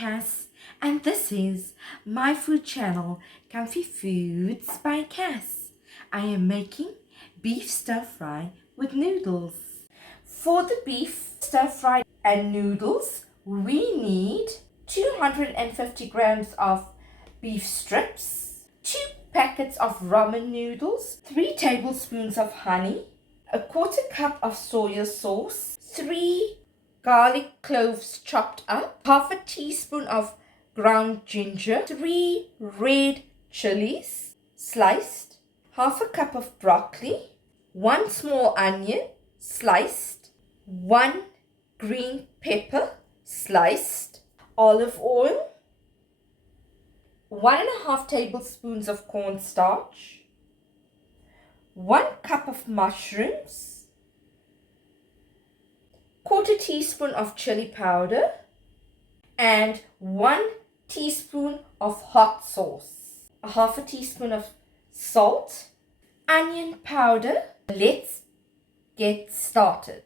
Cass, and this is my food channel, Comfy Foods by Cass. I am making beef stir-fry with noodles. For the beef stir-fry and noodles, we need 250 grams of beef strips, 2 packets of ramen noodles, 3 tablespoons of honey, a 1/4 cup of soya sauce, 3 garlic cloves chopped up, 1/2 teaspoon of ground ginger, 3 red chilies sliced, 1/2 cup of broccoli, 1 small onion sliced, 1 green pepper sliced, olive oil, 1.5 tablespoons of cornstarch, 1 cup of mushrooms, 1/4 teaspoon of chili powder, and 1 teaspoon of hot sauce, 1/2 teaspoon of salt, onion powder. Let's get started.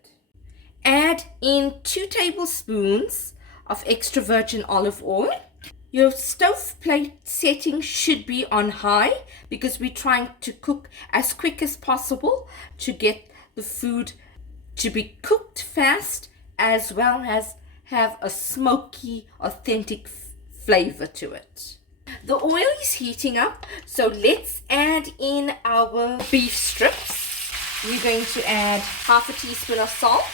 Add in 2 tablespoons of extra virgin olive oil. Your stove plate setting should be on high because we're trying to cook as quick as possible to get the food to be cooked fast as well as have a smoky, authentic flavor to it. The oil is heating up, so let's add in our beef strips. We're going to add 1/2 teaspoon of salt,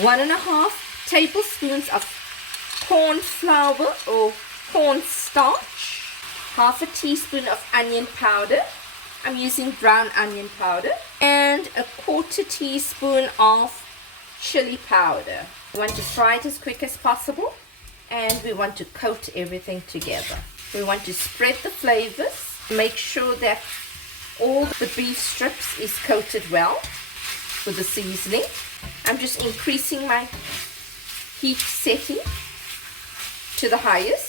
1.5 tablespoons of corn flour or cornstarch, 1/2 teaspoon of onion powder. I'm using brown onion powder, and a 1/4 teaspoon of chili powder. We want to fry it as quick as possible, and we want to coat everything together. We want to spread the flavors, make sure that all the beef strips is coated well with the seasoning. I'm just increasing my heat setting to the highest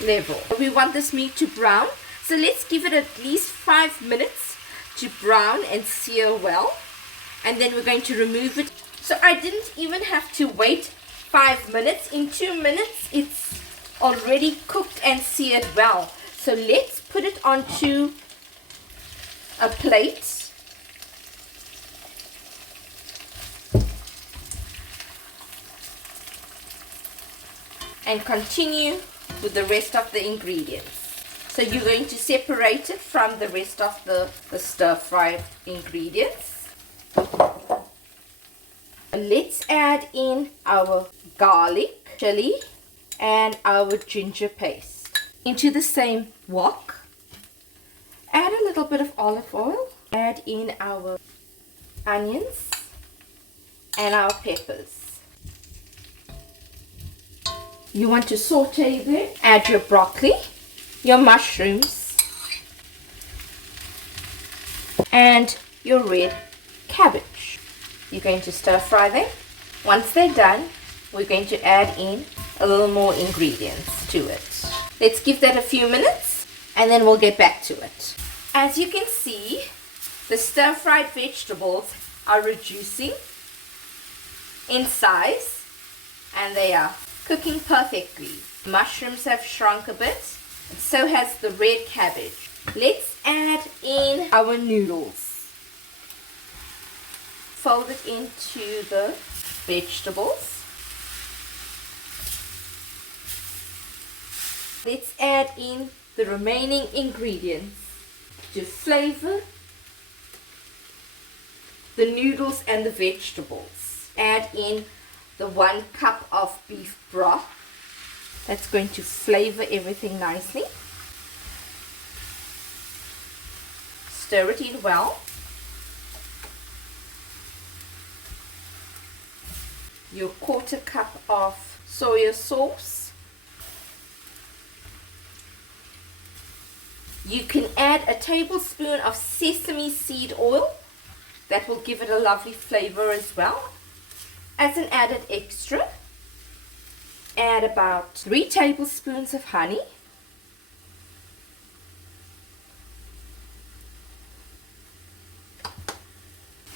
level. We want this meat to brown, so let's give it at least 5 minutes to brown and sear well, and then we're going to remove it. So I didn't even have to wait 5 minutes. In 2 minutes it's already cooked and seared well. So let's put it onto a plate. And continue with the rest of the ingredients. So you're going to separate it from the rest of the stir-fry ingredients. Let's add in our garlic, chili, and our ginger paste into the same wok. Add a little bit of olive oil. Add in our onions and our peppers. You want to saute there. Add your broccoli, your mushrooms, and your red cabbage. You're going to stir fry them. Once they're done, we're going to add in a little more ingredients to it. Let's give that a few minutes and then we'll get back to it. As you can see, the stir-fried vegetables are reducing in size and they are cooking perfectly. Mushrooms have shrunk a bit, and so has the red cabbage. Let's add in our noodles. Fold it into the vegetables. Let's add in the remaining ingredients to flavor the noodles and the vegetables. Add in the 1 cup of beef broth. That's going to flavor everything nicely. Stir it in well. Your 1/4 cup of soya sauce. You can add a tablespoon of sesame seed oil. That will give it a lovely flavor as well. As an added extra, add about 3 tablespoons of honey.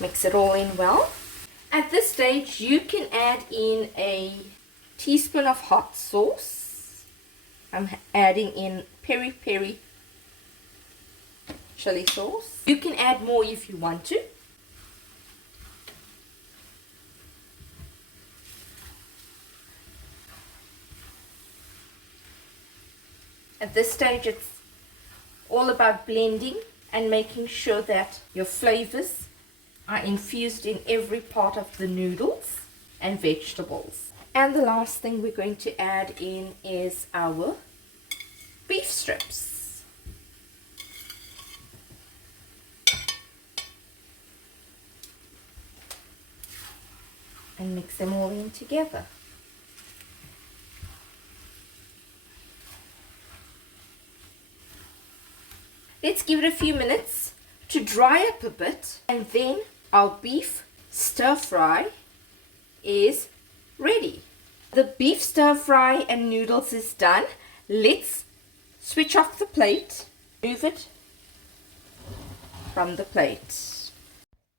Mix it all in well. At this stage, you can add in a teaspoon of hot sauce I'm adding in peri-peri chili sauce. You can add more if you want to. At this stage, it's all about blending and making sure that your flavors are infused in every part of the noodles and vegetables. And the last thing we're going to add in is our beef strips. And mix them all in together. Let's give it a few minutes to dry up a bit, and then our beef stir fry is ready. The beef stir fry and noodles is done. Let's switch off the plate, move it from the plate.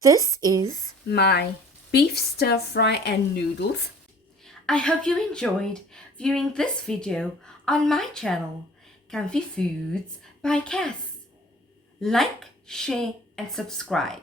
This is my beef stir fry and noodles. I hope you enjoyed viewing this video on my channel, Comfy Foods by Cass. Like, share and subscribe.